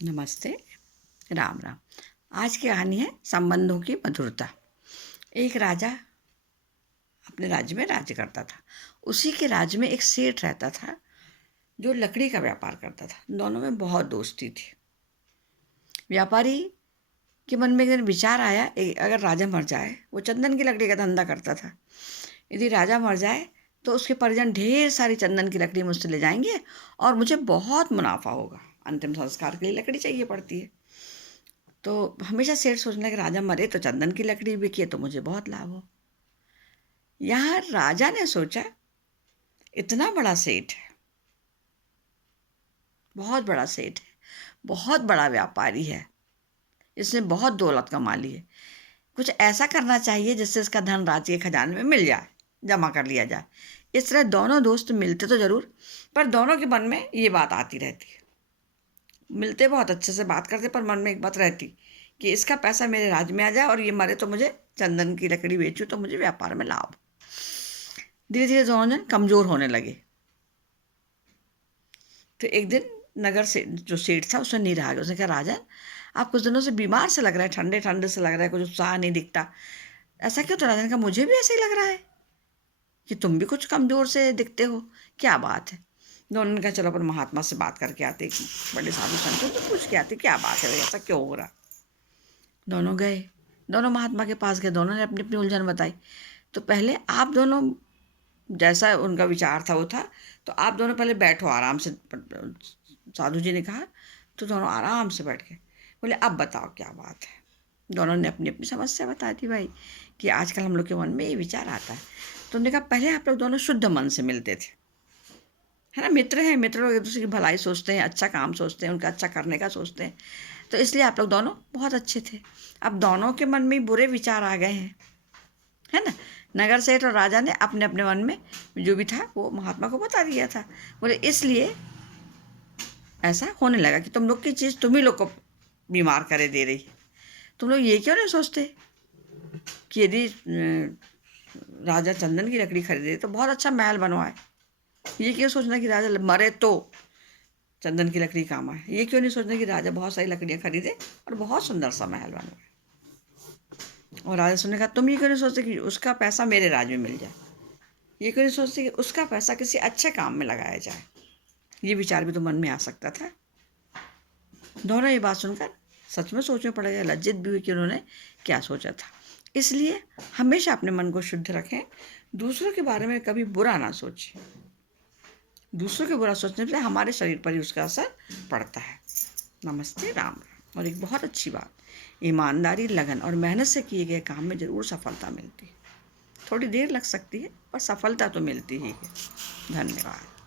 नमस्ते। राम राम। आज की कहानी है संबंधों की मधुरता। एक राजा अपने राज्य में राज्य करता था। उसी के राज्य में एक सेठ रहता था जो लकड़ी का व्यापार करता था। दोनों में बहुत दोस्ती थी। व्यापारी के मन में एक दिन विचार आया, अगर राजा मर जाए, वो चंदन की लकड़ी का धंधा करता था, यदि राजा मर जाए तो उसके परिजन ढेर सारी चंदन की लकड़ी मुझसे ले जाएंगे और मुझे बहुत मुनाफा होगा। अंतिम संस्कार के लिए लकड़ी चाहिए पड़ती है। तो हमेशा सेठ सोचने लगे, राजा मरे तो चंदन की लकड़ी बिके तो मुझे बहुत लाभ हो। यहाँ राजा ने सोचा, इतना बड़ा सेठ है, बहुत बड़ा सेठ है, बहुत बड़ा व्यापारी है, इसने बहुत दौलत कमा ली है, कुछ ऐसा करना चाहिए जिससे इसका धन राज्य के खजाने में मिल जाए, जमा कर लिया जाए। इस तरह दोनों दोस्त मिलते तो जरूर, पर दोनों के मन में ये बात आती रहती। मिलते बहुत अच्छे से बात करते, पर मन में एक बात रहती कि इसका पैसा मेरे राज्य में आ जाए और ये मरे तो मुझे चंदन की लकड़ी बेचूं तो मुझे व्यापार में लाभ। धीरे धीरे दोनों जन कमजोर होने लगे। तो एक दिन नगर से जो सेठ था उसने नहीं रहा, उसने कहा, राजन आप कुछ दिनों से बीमार से लग रहा है, ठंडे ठंडे से लग रहा है, कुछ उत्साह नहीं दिखता, ऐसा क्यों? तो राजन ने कहा, मुझे भी ऐसे ही लग रहा है कि तुम भी कुछ कमजोर से दिखते हो, क्या बात है? दोनों ने कहा, चलो अपन महात्मा से बात करके आते, बड़े साधु संतों से पूछ के आते क्या बात है, ऐसा क्यों हो रहा। दोनों गए, दोनों महात्मा के पास गए, दोनों ने अपनी अपनी उलझन बताई। तो पहले आप दोनों, जैसा उनका विचार था वो था, तो आप दोनों पहले बैठो आराम से। साधु जी ने कहा। तो दोनों आराम से बैठ गए। बोले, अब बताओ क्या बात है। दोनों ने अपनी अपनी समस्या बता दी भाई, कि आजकल हम लोग के मन में ये विचार आता है। तो उन्होंने कहा, पहले आप लोग दोनों शुद्ध मन से मिलते थे, है ना, मित्र हैं, मित्र लोग एक दूसरे की भलाई सोचते हैं, अच्छा काम सोचते हैं, उनका अच्छा करने का सोचते हैं, तो इसलिए आप लोग दोनों बहुत अच्छे थे। अब दोनों के मन में बुरे विचार आ गए हैं, है ना। नगर सेठ और राजा ने अपने अपने मन में जो भी था वो महात्मा को बता दिया था। बोले, इसलिए ऐसा होने लगा कि तुम लोग की चीज़ तुम ही लोग को बीमार करे दे रही। तुम लोग ये क्यों नहीं सोचते कि यदि राजा चंदन की लकड़ी खरीदे तो बहुत अच्छा महल बनवाए। ये क्यों सोचना कि राजा मरे तो चंदन की लकड़ी काम आए। ये क्यों नहीं सोचना कि राजा बहुत सारी लकड़ियाँ खरीदे और बहुत सुंदर सा महल बनवाए। और राजा सुनने का, तुम ये क्यों नहीं सोचते कि उसका पैसा मेरे राज्य में मिल जाए। ये क्यों नहीं सोचते कि उसका पैसा किसी अच्छे काम में लगाया जाए। ये विचार भी तो मन में आ सकता था। दोनों ये बात सुनकर सच में सोचने पड़ गया, लज्जित भी हुई कि उन्होंने क्या सोचा था। इसलिए हमेशा अपने मन को शुद्ध रखें, दूसरों के बारे में कभी बुरा ना सोचें। दूसरों के बुरा सोचने से हमारे शरीर पर ही उसका असर पड़ता है। नमस्ते, राम राम। और एक बहुत अच्छी बात, ईमानदारी, लगन और मेहनत से किए गए काम में ज़रूर सफलता मिलती है। थोड़ी देर लग सकती है पर सफलता तो मिलती ही है। धन्यवाद।